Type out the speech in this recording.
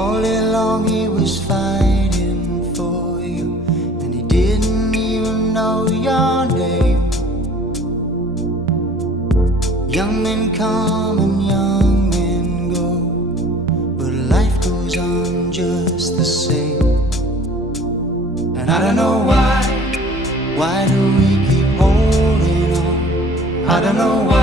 All day long he was fighting for you, and he didn't even know your name. Young men come and young men go, but life goes on just the same. And I don't know why do we keep holding on? I don't know why.